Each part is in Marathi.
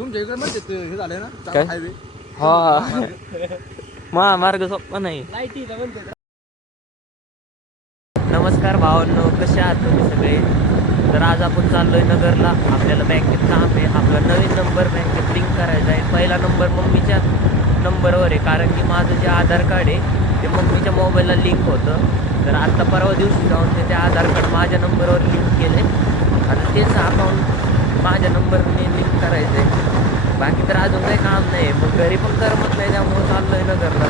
तुमच्या इकडे म्हणजे हे झालंय ना काय? हायवे. हा महामार्ग सोपा नाही. नमस्कार भावांनो, कसे आहात तुम्ही सगळे? तर आज आपण चाललोय नगरला. आपल्याला बँकेत काम आहे. आपला नवीन नंबर बँकेत लिंक करायचा आहे. पहिला नंबर मम्मीच्या नंबरवर आहे, कारण की माझं जे आधार कार्ड आहे ते मम्मीच्या मोबाईलला लिंक होतं. तर आत्ता परवा दिवशी जाऊन ते आधार कार्ड माझ्या नंबरवर लिंक केलं आहे. आता तेच अकाउंट माझ्या नंबरने लिंक करायचं आहे. बाकी तर अजून काही काम नाही. मग घरी पण करमत नाही, त्यामुळं चाललोय नगरला.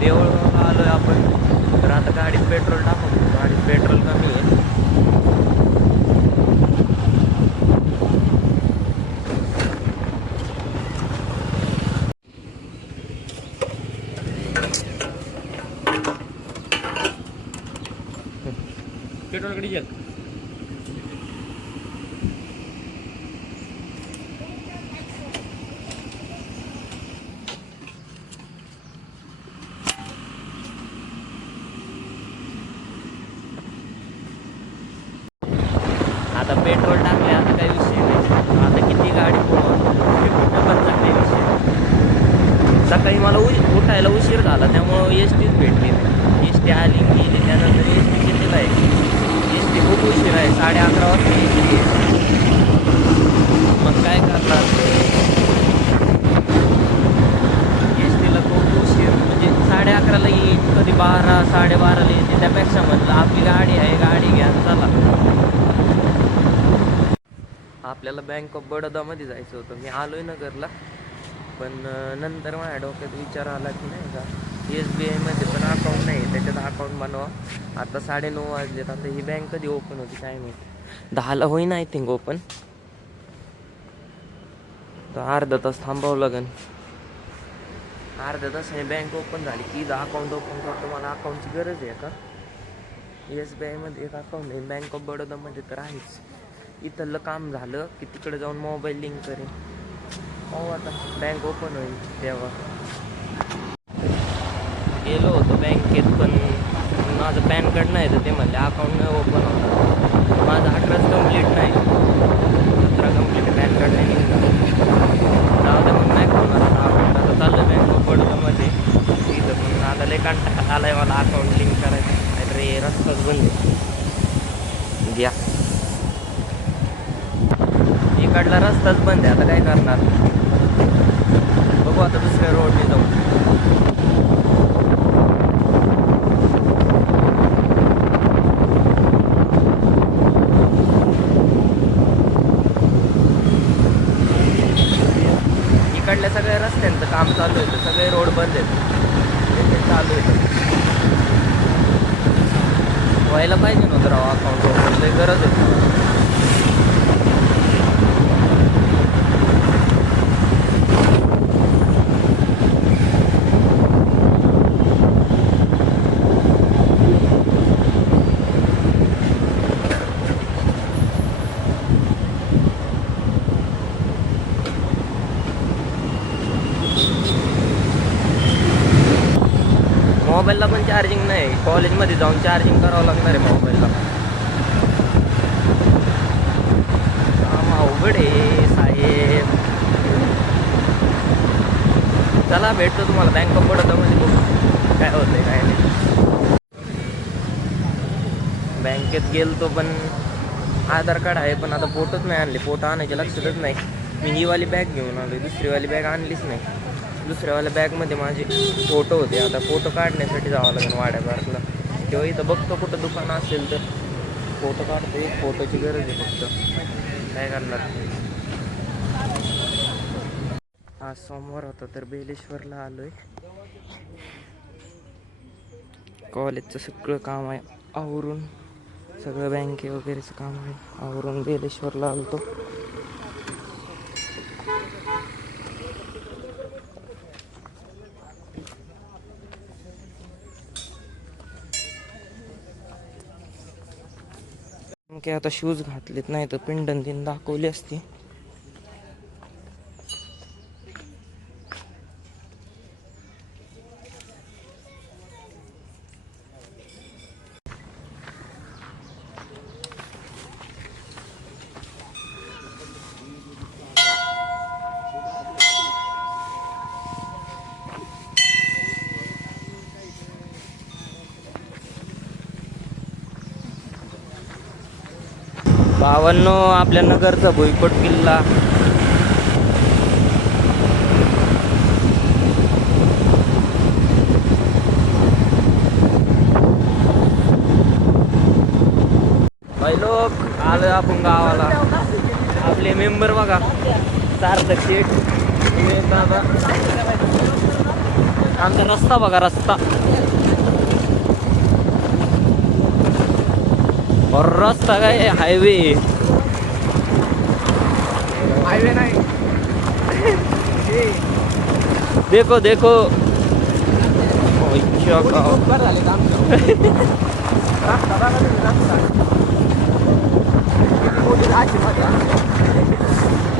देऊळगावला आलोय आपण. तर आता गाडीत पेट्रोल टाकू. गाडीत पेट्रोल कमी आहे. पेट्रोल कडे घ्या. आता पेट्रोल टाकले, आता काही विषय नाही. आता किती गाडी पण चांगले विषय. सकाळी मला उठायला उशीर झाला, त्यामुळं एस टीच भेटली नाही. एस टी आली गेली, त्यानंतर एस टी कितीला आहे? एस टी खूप उशीर आहे, 11:30 वाजता एस टी आहे. मग काय करणार? एस टीला खूप उशीर, म्हणजे 11:30ला येईल, कधी 12, 12:30ला येते. त्यापेक्षा म्हटलं आपली गाडी आहे, गाडी घ्या चला. आपल्याला बँक ऑफ बडोदामध्ये जायचं होतं. मी आलोय नगरला, पण नंतर माझ्या डोक्यात विचार आला की नाही का, SBIमध्ये पण अकाउंट नाही, त्याच्यात अकाउंट बनवा. आता 9:30 वाजलेत. आता ही बँक कधी ओपन होती काय माहिती. 10ला होईन आय थिंक ओपन. तर अर्धा तास थांबावं लागेल. अर्धा तास हे बँक ओपन झाली की अकाउंट ओपन करतो. मला अकाउंटची गरज आहे का? SBIमध्ये एक अकाउंट आहे, बँक ऑफ बडोदामध्ये तर आहेच. इथलं काम झालं की तिकडे जाऊन मोबाईल लिंक करेन. पाहू आता बँक ओपन होईल तेव्हा. गेलो होतो बँकेत, पण माझं पॅन कार्ड नाही, तर ते म्हणले अकाउंट नाही ओपन होतं. माझं 18 कंप्लीट नाही, 17 कंप्लीट, पॅन कार्ड नाही निघणार. जाऊ दे मग, नाही होणार आता अकाउंट. आता चाललं बँक ऑफ बडोदामध्ये तिथं, पण आता लय कंटाळा आलाय मला अकाउंट लिंक करायचं. अरे रस्ताच बंद आहे. घ्या, इकडला रस्ताच बंद आहे. आता काय करणार? बघू आता दुसऱ्या रोडने जाऊ. इकडल्या सगळ्या रस्त्यांचं काम चालू आहे, सगळे रोड बंद आहेत. ते चालू आहे. व्हायला पाहिजे नव्हतं राव अकाउंट ओपन, लई गरज आहे. मोबाईलला पण चार्जिंग नाही. कॉलेजमध्ये जाऊन चार्जिंग करावं लागणार आहे मोबाईलला. काम अवघड आहे साहेब. चला भेटतो तुम्हाला बँक ऑफ बडोदामध्ये. बघू काय होतंय काय नाही. बँकेत गेलतो, पण आधार कार्ड आहे, पण आता फोटोच नाही आणले. फोटो आणायचे लक्षातच नाही. मी ही वाली बॅग घेऊन आलो, दुसरीवाली बॅग आणलीच नाही. दुसऱ्यावाल्या बॅगमध्ये माझे फोटो होते. आता फोटो काढण्यासाठी जावं लागेल वाड्या पार्कला. किंवा इथं बघतो कुठं दुकान असेल तर फोटो काढतो. एक फोटोची गरज आहे फक्त, काय करणार. आज सोमवार होता, तर बेलेश्वरला आलोय. कॉलेजचं सगळं काम आहे आवरून, सगळं बँके वगैरेचं काम आहे आवरून बेलेश्वरला आलतो. की आता शूज घातलेत, नाही तर पिंडन तीन दाखवली असती. भावांनो आपल्या नगरचा भुईकोट किल्ला. लोक आलो आपण गावाला. आपले मेंबर बघा, सार्थक शेठ, दादा. आमचा रस्ता बघा, रस्ता और रस्ता काय हायवे. हायवे नाही. देखो देखो.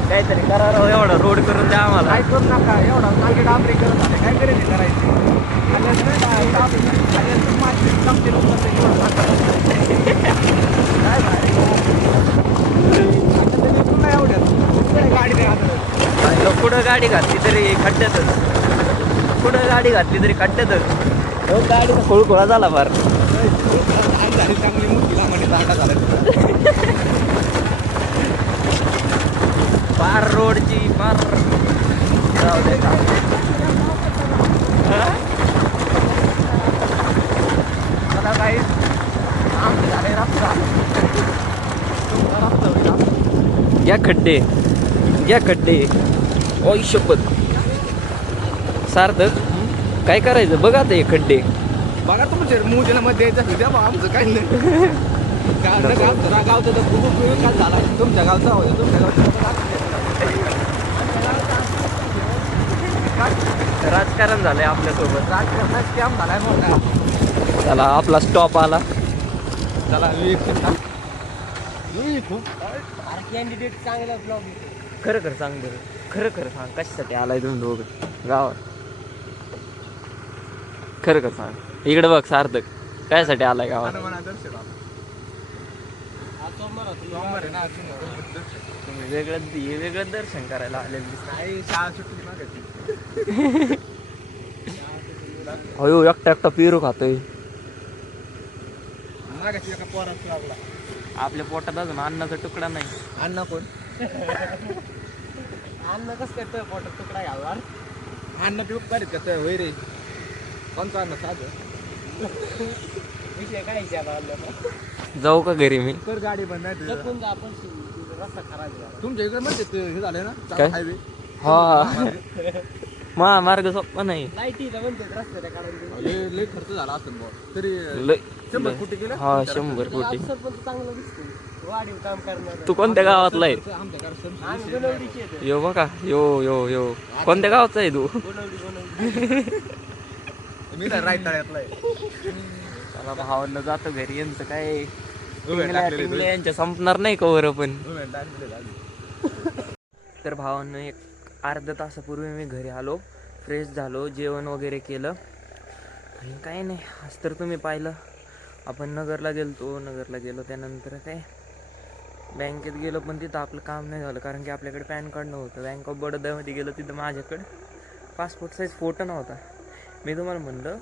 काहीतरी करा राव, एवढा रोड करून द्या आम्हाला. काय करू नका, एवढा मागे डांबरी करत आले, काय करेल करायचं. कुठं गाडी घातली तरी खड्ड्यातच, कुठं गाडी घातली तरी खड्ड्यातच. गाडीचा खोळखोळा झाला फार. चांगली मोठी लांबणी दांडा झाला. पार रोडची पार. जाऊ दे का. मला काही आमचं झाले रस्ता. या खड्डे, या खड्डे. ओय शपथ. सार्थक काय करायचं बघा आता हे खड्डे. बघा तुमच्या मुलीला मध्ये द्यायचं द्या बा, आमचं काही नाही. गावचं तर खूप विकास झाला. तुमच्या गावचा होता, तुमच्या गावचा राजकारण झालंय आपल्यासोबत. राजकारणात स्कॅम झालाय मोठा. चला आपला स्टॉप आला. चला कॅन्डिडेट चांगला ब्लॉग. खरं खरं सांग बरं, खरं खरं सांग कशासाठी आलाय तुम्ही दोघं गावात. खरं खरं सांग. इकडे बघ सार्थक, कशासाठी आलाय गावात. तुम्ही वेगळं दर्शन करायला आले. अयो एकटा एकटा पेरू खातोय. आपल्या पोटात अजून अन्नाचा तुकडा नाही. अन्न कोण अन्न कसं करतोय पोटात तुकडा घालणार. अन्न पिऊ करीत कसं होय रे. कोणतं अन्न साधं विषय काय जाऊ का घरी मी. तर गाडी बंद नाही. आपण रस्ता खराब झाला तुमच्या इकडे म्हणते हे झाले ना काय? हायवे. हा महामार्ग सोपा नाही. लाईटी म्हणते रस्त्याला काढून लय खर्च झाला असेल तरी लय 100 कोटी गेलं. हा 100 कोटी. सरपंच चांगलं दिसतो, वाढीव काम करणार. तू कोणत्या गावातला आहे. आम्ही बनवडीचे आहेत. यो बघा यो यो यो कोणत्या गावाचा आहे तू. मी तर रायतळ्यातला आहे. चला भावांना जातो घरी. यांचं काय यांच्या संपणार नाही कवर पण. तर भावांना एक अर्धा तासापूर्वी मी घरी आलो, फ्रेश झालो, जेवण वगैरे केलं आणि काही नाही. आज तर तुम्ही पाहिलं आपण नगरला गेलो. त्यानंतर काय बँकेत गेलो, पण तिथं आपलं काम नाही झालं कारण की आपल्याकडे पॅन कार्ड नव्हतं. बँक ऑफ बडोदामध्ये गेलो, तिथं माझ्याकडे पासपोर्ट साईज फोटो नव्हता. मी तुम्हाला म्हणलं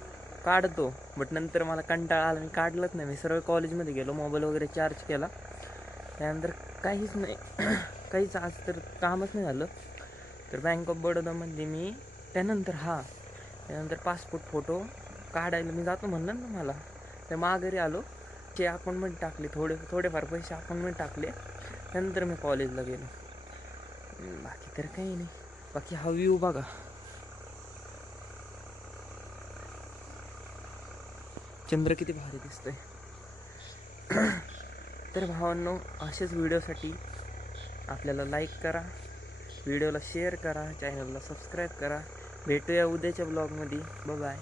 काढतो, बट नंतर मला कंटाळा आला, मी काढलंच नाही. मी सरळ कॉलेजमध्ये गेलो, मोबाईल वगैरे चार्ज केला. त्यानंतर काहीच नाही काहीच आज तर कामच नाही झालं. तर बँक ऑफ बडोदामध्ये मी त्यानंतर पासपोर्ट फोटो काढायला मी जातो म्हणलं ना मला. तर माघारी आलो, ते अकाउंटमध्ये टाकले, थोडेफार पैसे अकाउंटमध्ये टाकले. त्यानंतर मी कॉलेजला गेलो. बाकी तर काही नाही. बाकी हा व्ह्यू बघा. चंद्र किती भारी दिसतंय. तर भावांनो असेच व्हिडिओसाठी आपल्याला लाईक करा, व्हिडिओला शेअर करा, चॅनलला सबस्क्राईब करा. भेटूया उद्याच्या ब्लॉगमध्ये. बाय.